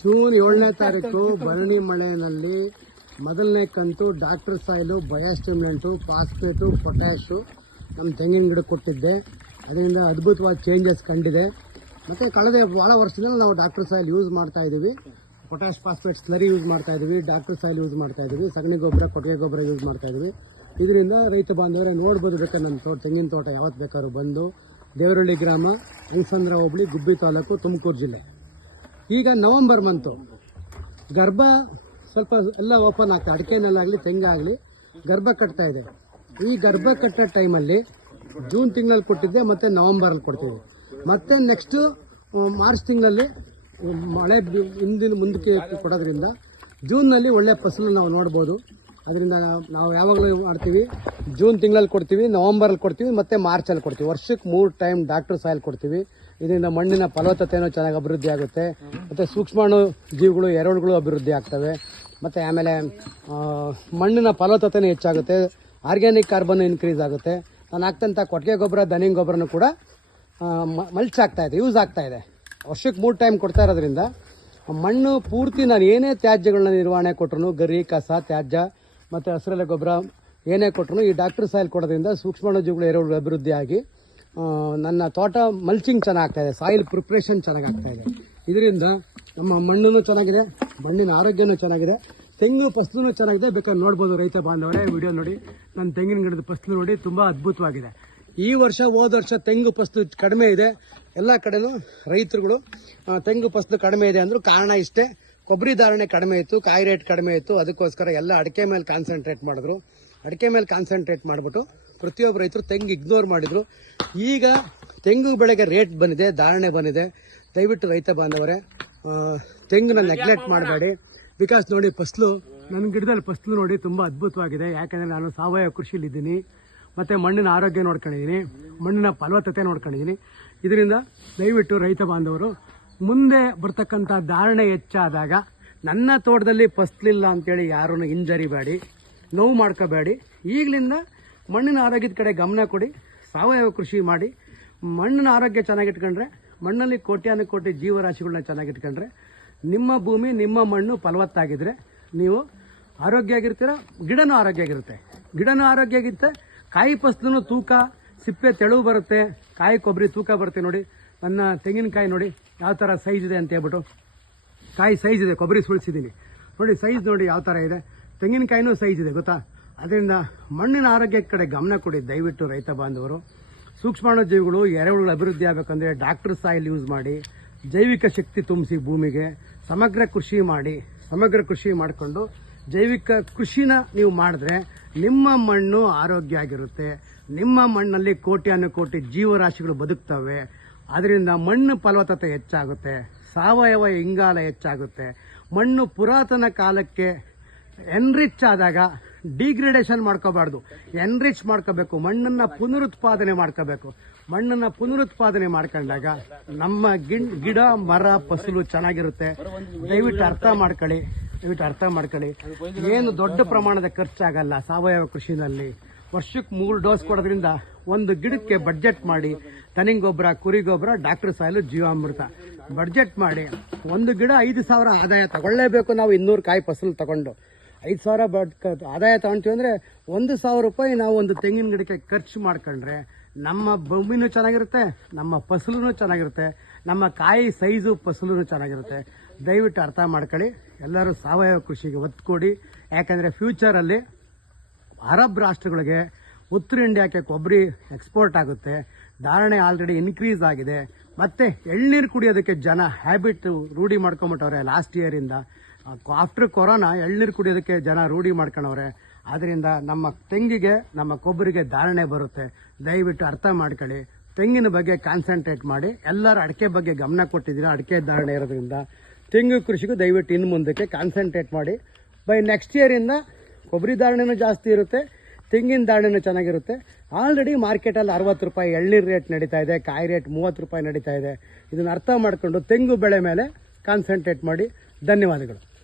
June ಏಳನೇ ತಾರೀಕು ಭರಣಿ ಮಳೆಯಲ್ಲಿ ಮೊದಲನೇ ಕಂತು doctor soil biostimulant phosphate potash ನಮ್ಮ ತೆಂಗಿನ ಗಿಡ ಕೊಟ್ಟಿದ್ದೆ. ಅದರಿಂದ ಅದ್ಭುತವಾದ ಚೇಂಜಸ್ ಕಂಡಿದೆ. ಮತ್ತು ಕಳೆದ ಭಾಳ ವರ್ಷದಿಂದ ನಾವು ಡಾಕ್ಟರ್ ಸಾಯಿಲ್ ಯೂಸ್ ಮಾಡ್ತಾ ಇದ್ದೀವಿ ಪೊಟ್ಯಾಶ್ ಫಾಸ್ಫೇಟ್ ಸ್ಲರಿ ಯೂಸ್ ಮಾಡ್ತಾ ಇದ್ದೀವಿ ಡಾಕ್ಟರ್ ಸಾಯಿಲ್ ಯೂಸ್ ಮಾಡ್ತಾ ಇದ್ದೀವಿ ಸಗಣಿ ಗೊಬ್ಬರ, ಕೊಟ್ಟಿಗೆ ಗೊಬ್ಬರ ಯೂಸ್ ಮಾಡ್ತಾ ಇದ್ದೀವಿ ಇದರಿಂದ ರೈತ ಬಾಂಧವರೇ ನೋಡ್ಬೋದು ಬೇಕಾದ್ರೆ ನಮ್ಮ ತೋಟ, ತೆಂಗಿನ ತೋಟ ಯಾವತ್ತು ಬೇಕಾದ್ರೂ ಬಂದು ದೇವರಳ್ಳಿ ಗ್ರಾಮ ಹೆಂಗಸಂದ್ರ ಹೋಬಳಿ, ಗುಬ್ಬಿ ತಾಲೂಕು ತುಮಕೂರು ಜಿಲ್ಲೆ. ಈಗ ನವೆಂಬರ್ ಮಂತು. ಗರ್ಭ ಸ್ವಲ್ಪ ಎಲ್ಲ ಓಪನ್ ಆಗ್ತದೆ ಅಡಿಕೆನಲ್ಲಾಗಲಿ, ತೆಂಗಾಗಲಿ, ಗರ್ಭ ಕಟ್ತಾ ಇದೆ. ಈ ಗರ್ಭ ಕಟ್ಟೋ ಟೈಮಲ್ಲಿ ಜೂನ್ ತಿಂಗಳಲ್ಲಿ ಕೊಟ್ಟಿದ್ದೆ, ಮತ್ತು ನವಂಬರಲ್ಲಿ ಕೊಡ್ತೀವಿ. ಮತ್ತೆ ನೆಕ್ಸ್ಟ್ ಮಾರ್ಚ್ ತಿಂಗಳಲ್ಲಿ ಮಳೆ ಹಿಂದಿನ ಮುಂದಕ್ಕೆ ಕೊಡೋದ್ರಿಂದ ಜೂನ್ನಲ್ಲಿ ಒಳ್ಳೆ ಫಸಲು ನಾವು ನೋಡ್ಬೋದು. ಅದರಿಂದ ನಾವು ಯಾವಾಗಲೂ ಮಾಡ್ತೀವಿ. ಜೂನ್ ತಿಂಗಳಲ್ಲಿ ಕೊಡ್ತೀವಿ, ನವೆಂಬರಲ್ಲಿ ಕೊಡ್ತೀವಿ, ಮತ್ತೆ ಮಾರ್ಚಲ್ಲಿ ಕೊಡ್ತೀವಿ. ವರ್ಷಕ್ಕೆ ಮೂರು ಟೈಮ್ ಡಾಕ್ಟರ್ ಸಾಯಿಲ್ ಕೊಡ್ತೀವಿ. ಇದರಿಂದ ಮಣ್ಣಿನ ಫಲವತ್ತತೆನೂ ಚೆನ್ನಾಗಿ ಅಭಿವೃದ್ಧಿ ಆಗುತ್ತೆ. ಮತ್ತು ಸೂಕ್ಷ್ಮಾಣು ಜೀವಿಗಳು ಎರೆಹುಳುಗಳು ಅಭಿವೃದ್ಧಿ ಆಗ್ತವೆ. ಮತ್ತು ಆಮೇಲೆ ಮಣ್ಣಿನ ಫಲವತ್ತತೆನೂ ಹೆಚ್ಚಾಗುತ್ತೆ. ಆರ್ಗ್ಯಾನಿಕ್ ಕಾರ್ಬನ್ ಇನ್ಕ್ರೀಸ್ ಆಗುತ್ತೆ. ನಾನು ಹಾಕ್ತಂಥ ಕೊಟ್ಟಿಗೆ ಗೊಬ್ಬರ ದನಿ ಗೊಬ್ಬರನೂ ಕೂಡ ಮಲ್ಚ್ ಆಗ್ತಾ ಇದೆ, ಯೂಸ್ ಆಗ್ತಾ ಇದೆ. ವರ್ಷಕ್ಕೆ ಮೂರು ಟೈಮ್ ಕೊಡ್ತಾ ಇರೋದ್ರಿಂದ ಮಣ್ಣು ಪೂರ್ತಿ ನಾನು ಏನೇ ತ್ಯಾಜ್ಯಗಳನ್ನ ನಿರ್ವಹಣೆ ಕೊಟ್ಟರು ಗರಿ, ಕಸ, ತ್ಯಾಜ್ಯ, ಮತ್ತು ಹಸಿರೆಲೆ ಗೊಬ್ಬರ ಏನೇ ಕೊಟ್ಟರು ಈ ಡಾಕ್ಟರ್ ಸಾಯಿಲ್ ಕೊಡೋದ್ರಿಂದ ಸೂಕ್ಷ್ಮಾಣುಜೀವಿಗಳು ಜೀವಿಗಳು ಅಭಿವೃದ್ಧಿ ಆಗಿ ನನ್ನ ತೋಟ ಮಲ್ಚಿಂಗ್ ಚೆನ್ನಾಗ್ತಾ ಇದೆ, ಸಾಯಿಲ್ ಪ್ರಿಪ್ರೇಷನ್ ಚೆನ್ನಾಗ್ತಾ ಇದೆ. ಇದರಿಂದ ನಮ್ಮ ಮಣ್ಣು ಚೆನ್ನಾಗಿದೆ, ಮಣ್ಣಿನ ಆರೋಗ್ಯನೂ ಚೆನ್ನಾಗಿದೆ, ತೆಂಗು ಫಸ್ಲು ಚೆನ್ನಾಗಿದೆ. ಬೇಕಾದ್ರೆ ನೋಡ್ಬೋದು ರೈತ ಬಾಂಧವರೇ, ವಿಡಿಯೋ ನೋಡಿ. ನನ್ನ ತೆಂಗಿನ ಗಿಡದ ಫಸ್ಲು ನೋಡಿ, ತುಂಬ ಅದ್ಭುತವಾಗಿದೆ. ಈ ವರ್ಷ, ಹೋದ ವರ್ಷ ತೆಂಗು ಫಸ್ಲು ಕಡಿಮೆ ಇದೆ. ಎಲ್ಲ ಕಡೆನೂ ರೈತರುಗಳು ತೆಂಗು ಫಸ್ಲು ಕಡಿಮೆ ಇದೆ ಅಂದರೂ ಕಾರಣ ಇಷ್ಟೇ. ಕೊಬ್ಬರಿ ಧಾರಣೆ ಕಡಿಮೆ ಇತ್ತು, ಕಾಯಿ ರೇಟ್ ಕಡಿಮೆ ಇತ್ತು. ಅದಕ್ಕೋಸ್ಕರ ಎಲ್ಲ ಅಡಿಕೆ ಮೇಲೆ ಕಾನ್ಸಂಟ್ರೇಟ್ ಮಾಡಿದ್ರು. ಅಡಿಕೆ ಮೇಲೆ ಕಾನ್ಸಂಟ್ರೇಟ್ ಮಾಡಿಬಿಟ್ಟು ಪ್ರತಿಯೊಬ್ಬ ರೈತರು ತೆಂಗು ಇಗ್ನೋರ್ ಮಾಡಿದ್ರು. ಈಗ ತೆಂಗು ಬೆಳೆಗೆ ರೇಟ್ ಬಂದಿದೆ ಧಾರಣೆ ಬಂದಿದೆ. ದಯವಿಟ್ಟು ರೈತ ಬಾಂಧವರೇ ತೆಂಗನ್ನ ನೆಗ್ಲೆಕ್ಟ್ ಮಾಡಬೇಡಿ. ಬಿಕಾಸ್ ನೋಡಿ ಫಸ್ಲು ನನ್ನ ಗಿಡದಲ್ಲಿ ಫಸ್ಲು ನೋಡಿ ತುಂಬ ಅದ್ಭುತವಾಗಿದೆ. ಯಾಕಂದರೆ ನಾನು ಸಾವಯವ ಕೃಷಿಲಿದ್ದೀನಿ ಮತ್ತು ಮಣ್ಣಿನ ಆರೋಗ್ಯ ನೋಡ್ಕೊಂಡಿದ್ದೀನಿ. ಮಣ್ಣಿನ ಫಲವತ್ತತೆ ನೋಡ್ಕೊಂಡಿದ್ದೀನಿ. ಇದರಿಂದ ದಯವಿಟ್ಟು ರೈತ ಬಾಂಧವರು ಮುಂದೆ ಬರ್ತಕ್ಕಂಥ ಧಾರಣೆ ಹೆಚ್ಚಾದಾಗ ನನ್ನ ತೋಟದಲ್ಲಿ ಫಸ್ಲಿಲ್ಲ ಅಂತೇಳಿ ಯಾರನ್ನು ಹಿಂಜರಿಬೇಡಿ. ನೋವು ಮಾಡ್ಕೋಬೇಡಿ. ಈಗಲಿಂದ ಮಣ್ಣಿನ ಆರೋಗ್ಯದ ಕಡೆ ಗಮನ ಕೊಡಿ, ಸಾವಯವ ಕೃಷಿ ಮಾಡಿ. ಮಣ್ಣಿನ ಆರೋಗ್ಯ ಚೆನ್ನಾಗಿಟ್ಕೊಂಡ್ರೆ ಮಣ್ಣಲ್ಲಿ ಕೋಟ್ಯಾನು ಕೋಟಿ ಜೀವರಾಶಿಗಳನ್ನ ಚೆನ್ನಾಗಿಟ್ಕೊಂಡ್ರೆ ನಿಮ್ಮ ಭೂಮಿ, ನಿಮ್ಮ ಮಣ್ಣು ಫಲವತ್ತಾಗಿದ್ರೆ ನೀವು ಆರೋಗ್ಯ ಆಗಿರ್ತೀರ ಗಿಡನೂ ಆರೋಗ್ಯ ಆಗಿರುತ್ತೆ ಗಿಡನೂ ಆರೋಗ್ಯ ಆಗಿರುತ್ತೆ ಕಾಯಿ ಫಸ್ಲು ತೂಕ, ಸಿಪ್ಪೆ ತೆಳು ಬರುತ್ತೆ, ಕಾಯಿ ಕೊಬ್ಬರಿ ತೂಕ ಬರುತ್ತೆ ನೋಡಿ. ನನ್ನ ತೆಂಗಿನಕಾಯಿ ನೋಡಿ, ಯಾವ ಥರ ಸೈಜ್ ಇದೆ ಅಂತ ಹೇಳ್ಬಿಟ್ಟು. ಕಾಯಿ ಸೈಜ್ ಇದೆ, ಕೊಬ್ಬರಿ ಸುಳಿಸಿದ್ದೀನಿ ನೋಡಿ ಸೈಜ್ ನೋಡಿ ಯಾವ ಥರ ಇದೆ. ತೆಂಗಿನಕಾಯಿನೂ ಸೈಜ್ ಇದೆ, ಗೊತ್ತಾ? ಅದರಿಂದ ಮಣ್ಣಿನ ಆರೋಗ್ಯದ ಕಡೆ ಗಮನ ಕೊಡಿ, ದಯವಿಟ್ಟು ರೈತ ಬಾಂಧವರು. ಸೂಕ್ಷ್ಮಾಣು ಜೀವಿಗಳು ಎರೆಹುಳುಗಳು ಅಭಿವೃದ್ಧಿ ಆಗಬೇಕಂದ್ರೆ ಡಾಕ್ಟರ್ ಸಾಯಿಲ್ ಯೂಸ್ ಮಾಡಿ, ಜೈವಿಕ ಶಕ್ತಿ ತುಂಬಿಸಿ ಭೂಮಿಗೆ, ಸಮಗ್ರ ಕೃಷಿ ಮಾಡಿ, ಸಮಗ್ರ ಕೃಷಿ ಮಾಡಿಕೊಂಡು, ಜೈವಿಕ ಕೃಷಿನ ನೀವು ಮಾಡಿದ್ರೆ ನಿಮ್ಮ ಮಣ್ಣು ಆರೋಗ್ಯ ಆಗಿರುತ್ತೆ ನಿಮ್ಮ ಮಣ್ಣಲ್ಲಿ ಕೋಟಿ ಜೀವರಾಶಿಗಳು ಬದುಕ್ತವೆ. ಅದರಿಂದ ಮಣ್ಣು ಫಲವತ್ತತೆ ಹೆಚ್ಚಾಗುತ್ತೆ. ಸಾವಯವ ಇಂಗಾಲ ಹೆಚ್ಚಾಗುತ್ತೆ. ಮಣ್ಣು ಪುರಾತನ ಕಾಲಕ್ಕೆ ಎನ್ರಿಚ್ ಆದಾಗ ಡಿಗ್ರೇಡೇಷನ್ ಮಾಡ್ಕೋಬಾರ್ದು. ಎನ್ರಿಚ್ ಮಾಡ್ಕೋಬೇಕು. ಮಣ್ಣನ್ನ ಪುನರುತ್ಪಾದನೆ ಮಾಡ್ಕೋಬೇಕು. ಮಣ್ಣನ್ನ ಪುನರುತ್ಪಾದನೆ ಮಾಡ್ಕೊಂಡಾಗ ನಮ್ಮ ಗಿಡ ಮರ, ಫಸಲು ಚೆನ್ನಾಗಿರುತ್ತೆ. ದಯವಿಟ್ಟು ಅರ್ಥ ಮಾಡ್ಕೊಳ್ಳಿ. ದಯವಿಟ್ಟು ಅರ್ಥ ಮಾಡ್ಕೊಳ್ಳಿ. ಏನು ದೊಡ್ಡ ಪ್ರಮಾಣದ ಖರ್ಚಾಗಲ್ಲ ಸಾವಯವ ಕೃಷಿನಲ್ಲಿ. ವರ್ಷಕ್ಕೆ ಮೂರು ಡೋಸ್ ಕೊಡೋದ್ರಿಂದ ಒಂದು ಗಿಡಕ್ಕೆ ಬಡ್ಜೆಟ್ ಮಾಡಿ ಗೊಬ್ಬರ ಕುರಿ ಗೊಬ್ಬರ ಡಾಕ್ಟರ್ ಸಾಯಲು ಜೀವಾಮೃತ. ಬಡ್ಜೆಟ್ ಮಾಡಿ, ಒಂದು ಗಿಡ ಐದು ಸಾವಿರ ಆದಾಯ ತಗೊಳ್ಳೇಬೇಕು. ನಾವು ಇನ್ನೂರು ಕಾಯಿ ಫಸಲು ತಗೊಂಡು. ಐದು ಸಾವಿರ ಬಡ್ ಕ- ಆದಾಯ ತಗೊಂತೀವಿ ಅಂದರೆ ಒಂದು ಸಾವಿರ ರೂಪಾಯಿ ನಾವು ಒಂದು ತೆಂಗಿನ ಗಿಡಕ್ಕೆ ಖರ್ಚು ಮಾಡ್ಕೊಂಡ್ರೆ ನಮ್ಮ ಭೂಮಿನೂ ಚೆನ್ನಾಗಿರುತ್ತೆ, ನಮ್ಮ ಫಸಲು ಚೆನ್ನಾಗಿರುತ್ತೆ, ನಮ್ಮ ಕಾಯಿ ಸೈಜು ಫಸಲು ಚೆನ್ನಾಗಿರುತ್ತೆ. ದಯವಿಟ್ಟು ಅರ್ಥ ಮಾಡ್ಕೊಳ್ಳಿ. ಎಲ್ಲರೂ ಸಾವಯವ ಕೃಷಿಗೆ ಒತ್ತು ಕೊಡಿ. ಯಾಕಂದರೆ ಫ್ಯೂಚರಲ್ಲಿ ಅರಬ್ ರಾಷ್ಟ್ರಗಳಿಗೆ ಉತ್ತರ ಇಂಡಿಯಾಕ್ಕೆ ಕೊಬ್ಬರಿ ಎಕ್ಸ್ಪೋರ್ಟ್ ಆಗುತ್ತೆ. ಧಾರಣೆ ಆಲ್ರೆಡಿ ಇನ್ಕ್ರೀಸ್ ಆಗಿದೆ. ಮತ್ತೆ ಎಳ್ನೀರು ಕುಡಿಯೋದಕ್ಕೆ ಜನ ಹ್ಯಾಬಿಟ್ ರೂಢಿ ಮಾಡ್ಕೊಂಬಿಟ್ಟವ್ರೆ ಲಾಸ್ಟ್ ಇಯರಿಂದ ಆಫ್ಟರ್ ಕೊರೋನಾ ಎಳ್ನೀರು ಕುಡಿಯೋದಕ್ಕೆ ಜನ ರೂಢಿ ಮಾಡ್ಕೊಂಡವ್ರೆ ಅದರಿಂದ ನಮ್ಮ ತೆಂಗಿಗೆ, ನಮ್ಮ ಕೊಬ್ಬರಿಗೆ ಧಾರಣೆ ಬರುತ್ತೆ. ದಯವಿಟ್ಟು ಅರ್ಥ ಮಾಡ್ಕೊಳ್ಳಿ. ತೆಂಗಿನ ಬಗ್ಗೆ ಕಾನ್ಸಂಟ್ರೇಟ್ ಮಾಡಿ. ಎಲ್ಲರೂ ಅಡಿಕೆ ಬಗ್ಗೆ ಗಮನ ಕೊಟ್ಟಿದ್ದೀರಾ, ಅಡಿಕೆ ಧಾರಣೆ ಇರೋದ್ರಿಂದ. ತೆಂಗು ಕೃಷಿಗೂ ದಯವಿಟ್ಟು ಇನ್ನು ಮುಂದಕ್ಕೆ ಕಾನ್ಸಂಟ್ರೇಟ್ ಮಾಡಿ. ಬೈ ನೆಕ್ಸ್ಟ್ ಇಯರಿಂದ ಕೊಬ್ಬರಿ ಧಾರಣೆನೂ ಜಾಸ್ತಿ ಇರುತ್ತೆ, ತೆಂಗಿನ ಧಾರಣೆನೂ ಚೆನ್ನಾಗಿರುತ್ತೆ. ಆಲ್ರೆಡಿ ಮಾರ್ಕೆಟಲ್ಲಿ ಅರವತ್ತು ರೂಪಾಯಿ ಎಳ್ನೀರು ರೇಟ್ ನಡೀತಾ ಇದೆ, ಕಾಯಿ ರೇಟ್ ಮೂವತ್ತು ರೂಪಾಯಿ ನಡೀತಾ ಇದೆ. ಇದನ್ನು ಅರ್ಥ ಮಾಡಿಕೊಂಡು ತೆಂಗು ಬೆಳೆ ಮೇಲೆ ಕಾನ್ಸಂಟ್ರೇಟ್ ಮಾಡಿ. ಧನ್ಯವಾದಗಳು.